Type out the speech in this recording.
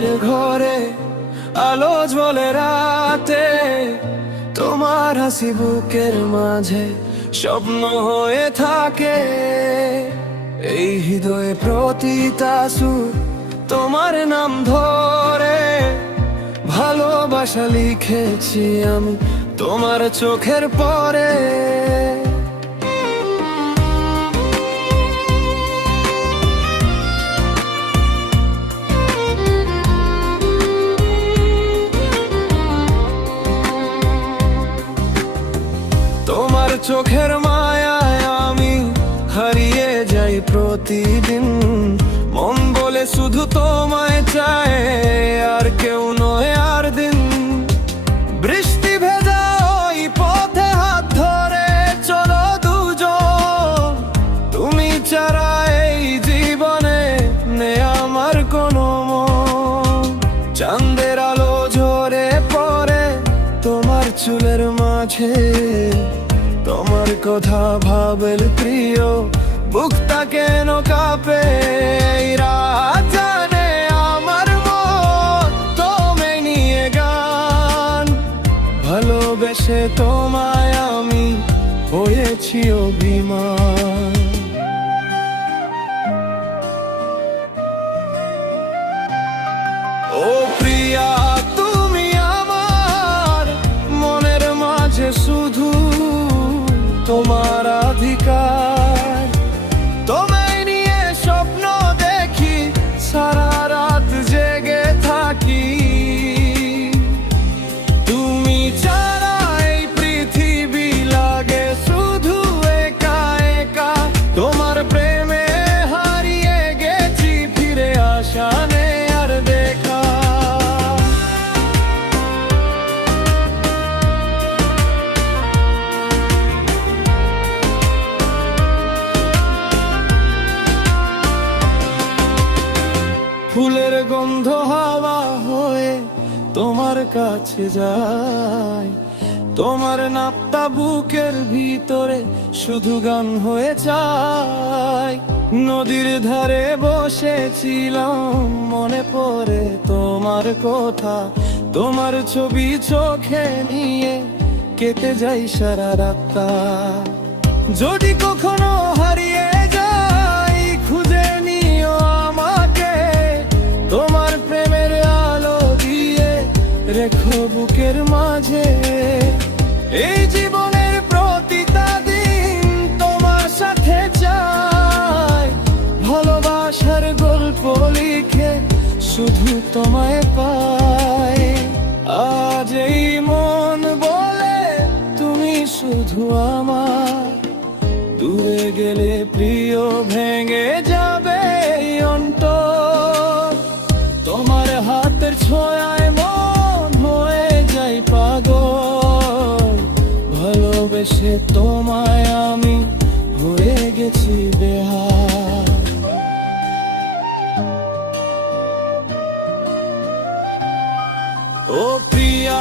মনের ঘরে আলো জ্বলে রাতে, তোমার হাসি বুকের মাঝে স্বপ্ন হয়ে থাকে। এই হৃদয়ে প্রতিটা সুর তোমার নাম ধরে, ভালোবাসা লিখেছি আমি তোমার চোখের পরে। তোমার চোখের মায়ায় আমি হারিয়ে যাই প্রতিদিন, মন বলে শুধু তোমায় চায়, আর কেউ নয় আর দিন। বৃষ্টি ভেজা ওই পথে হাত ধরে চলো দুজন, তুমি ছাড়া এই জীবনে নেই আমার কোনো মন। চাঁদের আলো ঝরে পড়ে তোমার চুলের মাঝে, তোমার কথা ভাবেল প্রিয়, বুকটা কেন কাঁপে। এই রাত জানে আমার মন তোমায় নিয়ে গান, ভালোবেসে তোমায় আমি হয়েছি অভিমান। ও প্রিয়া তুমি আমার মনের মাঝে শুধু তোমার অধিকার, তোমায় নিয়ে স্বপ্ন দেখি সারা রাত জেগে থাকি। তুমি ছাড়া এই পৃথিবী লাগে শুধু একা একা, তোমার প্রেমে হারিয়ে গেছি ফিরে আসা নেই আর দেখা। ফুলের গন্ধ হাওয়া হয়ে তোমার কাছে যায়, তোমার নাপটা বুকের ভিতরে শুধু গান হয়ে যায়। নদীর ধারে বসেছিলাম মনে পড়ে তোমার কথা, তোমার ছবি চোখে নিয়ে কেটে যাই সারা রাতটা। যদি কখনো হারিয়ে যাই খুঁজে নিও আমাকে, তোমার প্রেমের আলো দিয়ে রেখো বুকের মাঝে। এই জীবনের প্রতিটা দিন তোমার সাথে চাই, ভালোবাসার গল্প লিখে শুধু তোমায় পাই। আজ এই মন বলে তুমি শুধু আমার, দূরে গেলে প্রিয় ভেঙে যাবে এই অন্তর। তোমার হাতের ছোঁয়ায় মন হয়ে যায় পাগল, ভালোবেসে তোমায় আমি হয়ে গেছি বেহাল। ও প্রিয়া